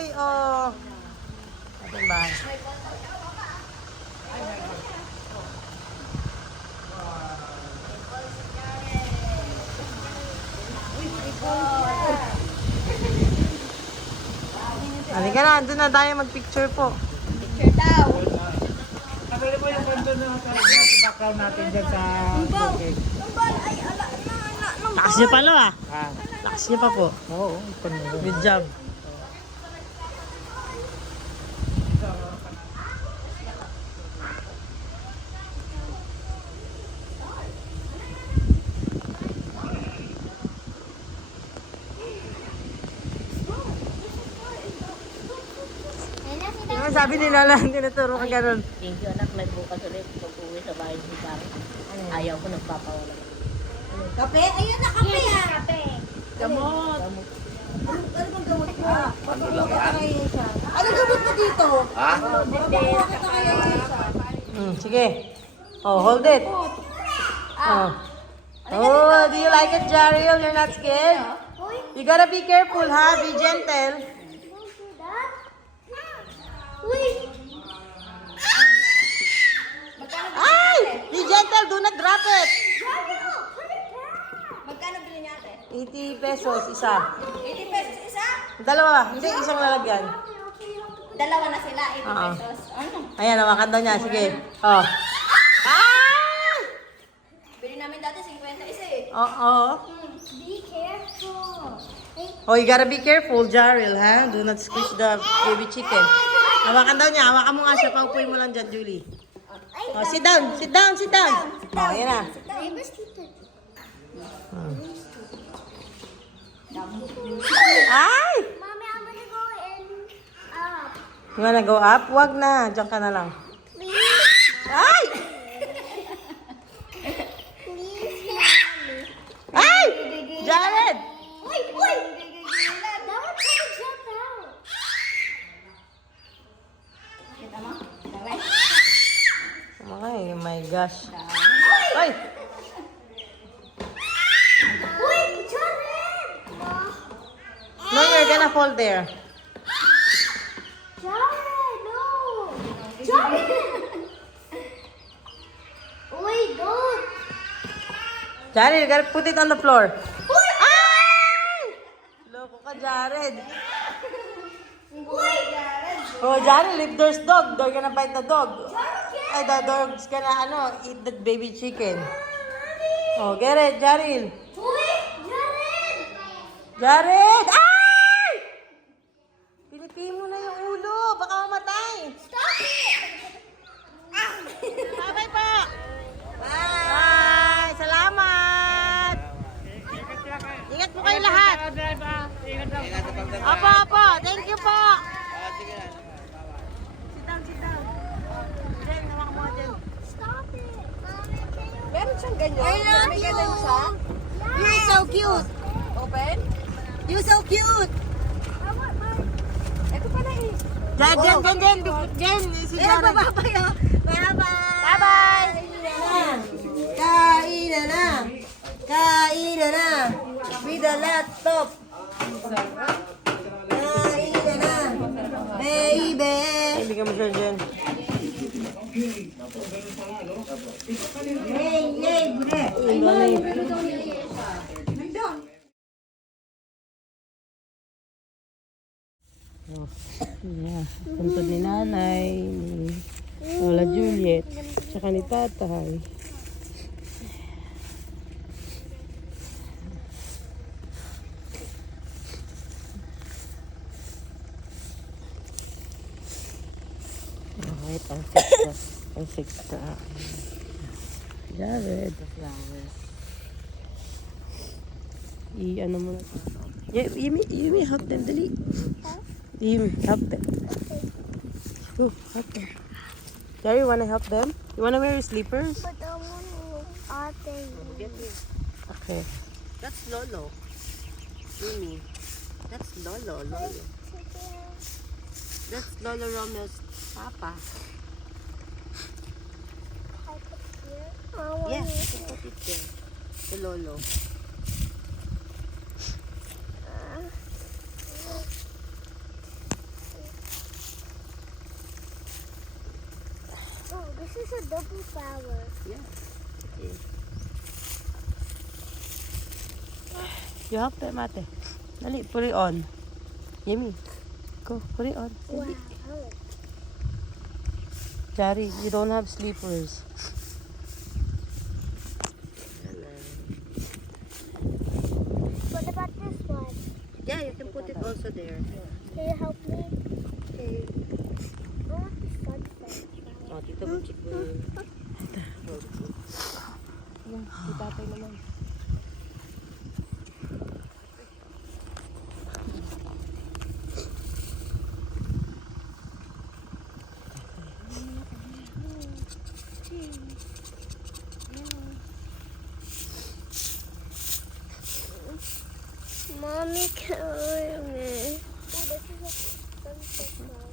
Uy, oh. Ating bahay. Halika na, andun na tayo mag-picture po. Picture daw. Nabili mo yung kanto na sa background natin dyan sa cake. Lakas niyo pala ah. Ah, Lakas niyo pa po. oo. Ito na. Good job. Diba sabi ni Lola, tinuturo ka ganun. Thank you anak, may bukas ulit pag-uwi sa bahay ni Karen. Ayaw ko nagpapawala. Kape? Ayun na, kape ah! Kape. Gamot. Ano bang gamot mo? Mapakuha ka kaya siya. Ano gamot mo dito? Ha? Mapakuha ka kaya siya. Sige. Oh, hold it. Oh. Oh, do you like it, Jariel? You're not scared? You gotta be careful, ha? Be gentle. Ay! Be gentle. Do not drop it. Magkano bilhin niya ate? 80 pesos isa. 80 pesos isa? Dalawa. Hindi, isang lalagyan. Dalawa na sila, 80 Oo. pesos. Ano? Ayan, hawakan daw niya. Sige. Oh. Ah! Bili namin dati 50 isa eh. Oo. Be careful. Oh, you gotta be careful, Jaril, ha? Do not squish the baby chicken. Hawakan daw niya. Hawakan mo nga siya. Paupuin mo lang dyan, Julie. Oh, sit down. Sit down. Sit down. Oh, yan na. Ay! Mommy, I'm gonna go in up. You wanna go up? Wag na. Diyan ka na lang. Ay! Please, mommy. Ay! Jared! Wait, wait. That one's gonna jump out. Ay, my gosh. Ay! Wait, Jared. No, you're gonna fall there. Jared, no. Jared. Wait, don't. Jared, you gotta put it on the floor. Ay! Loko ka, Jared. Wait, Jared. Oh, Jared, if there's dog, they're gonna bite the dog. Ay, the dog's gonna, eat the baby chicken. Oh, get it, Jared. Wait, Jared. Jared! Ay! Pinipin mo na yung ulo. Baka mamatay. Stop it. Bye-bye po. Bye. Salamat. Ingat po kayo lahat. Opo, opo. Thank you po. Sit down, sit down. Jen, hawak mo ka, Jen. Stop it. Mommy, can you? Meron siyang ganyan. I love May you. ganyan siya. You're so cute. Open? You're so cute. I want mine. Ito pala eh. Jen, Jen. Si Jared. Bye-bye oh. Bye-bye. Bye-bye. Kain na. Kain na. With the laptop. Kain na. Baby. Ibigay mo siya, Jen. Yay, bude. Yeah. Puntod ni nanay, ni Lola Juliet, tsaka ni tatay. Wait, ang six na. Jared. I-ano mo na. You may help them, dali. You help them. Go, help them. Jerry, you wanna help them? You wanna wear your sleepers? But I want to ate. Okay. That's Lolo. Mimi. That's Lolo. That's Lolo Romeo's papa. Yeah, you can put it there. The Lolo. flower. You help them, ate. Dali, put it on. Yummy. Go, put it on. Wow. Jari, you don't have sleepers. What about this one? Yeah, you can put it also there. Can you help me? Okay. I want the sunset. Oh, Tito Butchik mo yun. Yan, si tatay naman. Mommy, can me. Oh, this is a sunset flower.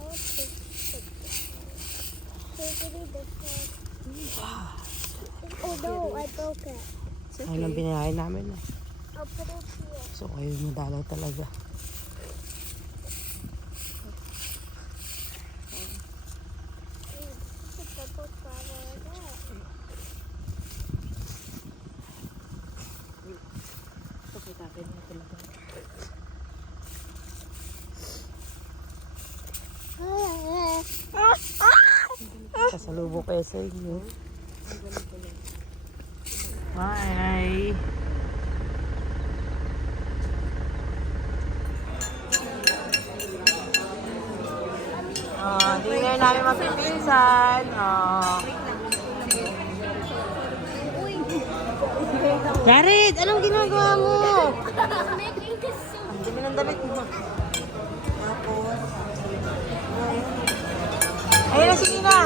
I want this sunset flower. So give me this one. Oh no, I broke it. Ayun ang binayahin namin. I'll put it here. So, kayo madalaw talaga. It's a purple flower like that. Okay, tatay mo talaga. Kasalubok kayo sa inyo. Bye! Dinner namin magpipinsan. Jared, anong ginagawa mo? Making this soup. Ang dumi ng damit mo. Ayun na si Nina.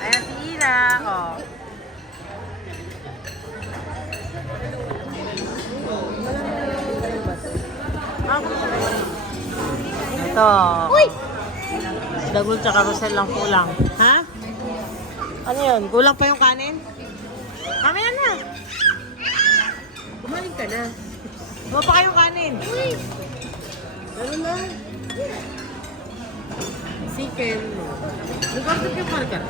Ayan si Nina. Oh. Ito. Uy! Dagul tsaka Rosel lang kulang. Ha? Ano yun? Kulang pa yung kanin? Mamaya na. Kumain ka na. Kuha pa kayong kanin. Uy! Ano na? Chicken. Nagkakasap yung marker.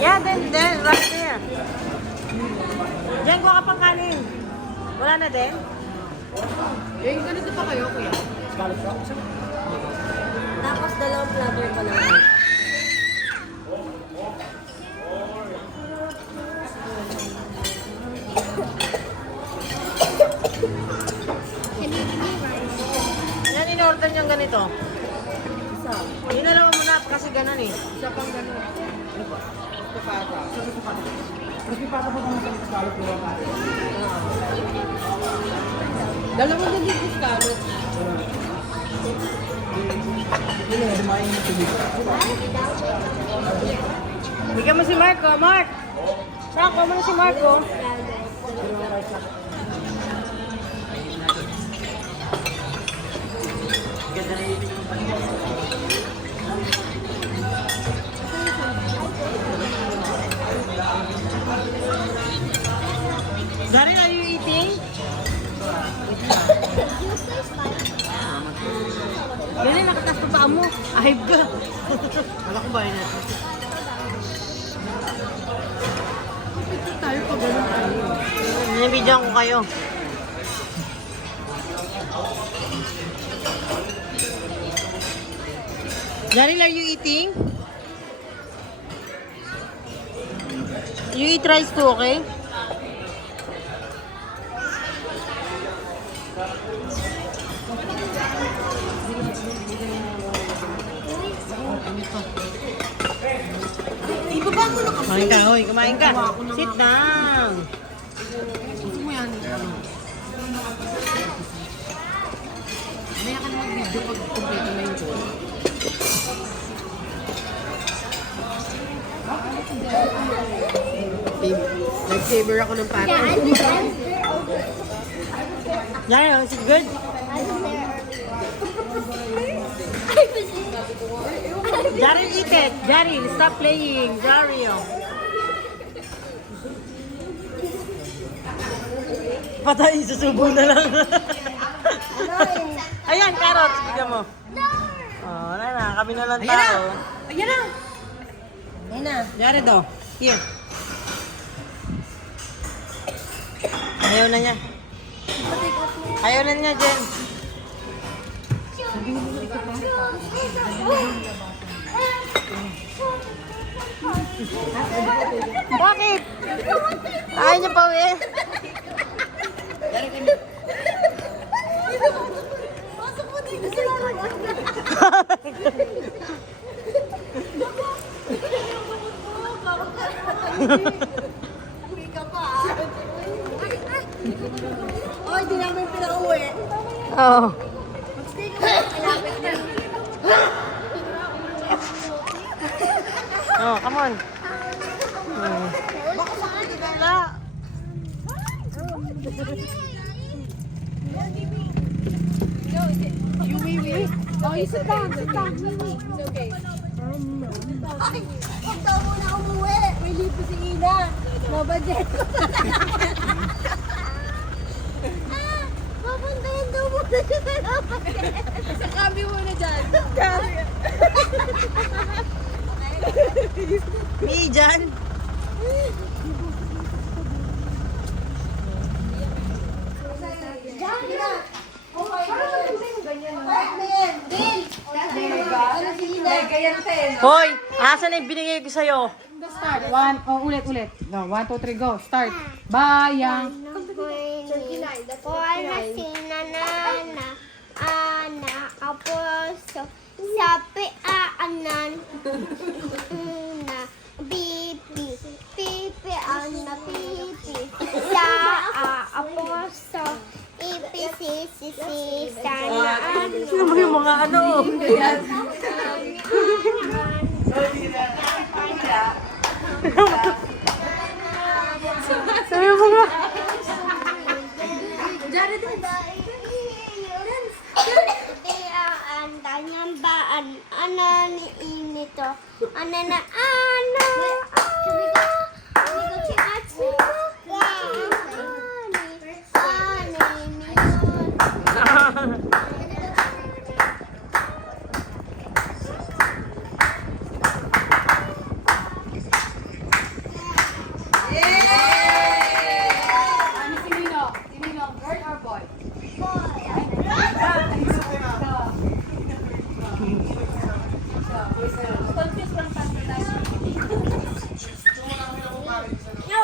Yeah, then, right there. Diyan, kuha ka pang kanin. Wala na din? Eh, ganito pa kayo, kuya? Tapos dalawang platter pa naman. Can you give me rice? Yan, in-order niyang ganito. Isa. Dinalawa mo na kasi ganun eh. Isa pang gano'n. Ano ba? Kapata. Kasi para pa kung sa skalot ko lang natin. Dalawa na dito skalot. Yun eh, kumain na tubig. Bigyan mo si Marco. Mark! Saan ko mo na si Marco? Darin, are you eating? Darin, nakatas pa paa mo. Ahib ka. Wala ko ba yun natin? Tayo pa gano'n tayo. Nabidyan ko kayo. Daryl, are you eating? You eat rice too, okay? Ibaba mo na kasi. Kumain ka, hoy. Kumain ka. Sit down. Gusto mo yan? Ano? Mamaya ka na mag-video pag kumpleto na yung goal. Nag-saver ako ng pata. Yeah, I was there. Daryl, is it good? I was there earlier. Daryl, eat it. Daryl, stop playing. Daryl. Patay, susubo na lang. Ayan, carrots. Bigyan mo. Oh, wala na. Kami na lang tao. Ayan na. Ayan na. Yari daw. Here. Ayaw na niya. Ayaw na niya, Jen. Bakit? Ayaw niya pa uwi. Pasok mo dito sila. Uwi ka pa. Ay, di namin pinauwi. Oo. Stay ka pa. Malapit na. Oh, come on. Wala. Oh, you sit down. Sit down. It's okay. Ay, huwag daw muna umuwi. May libre si Ina. No budget. Papuntahin daw muna siya sa dapat. Sa kami muna dyan. Me, Jan. Diyan na. Oh my God. Bill. Bill. Ano si Ina? Hoy, asan na yung binigay ko sa'yo? Start. Ulit. No, 1, 2, 3, go. Start. Bayang. Kuha na si Nanana, Ana, Aposo, Sapi, Aanan, Una, Bibi, Pipi, Ana, Pipi, Saa, Aposo, Ipi, Sisi, Sana, Sino ba yung mga ano? Sabi mo nga. ang tanyang baan, ano ni inito, ano na, ano, Sinino, girl or boy? Yo!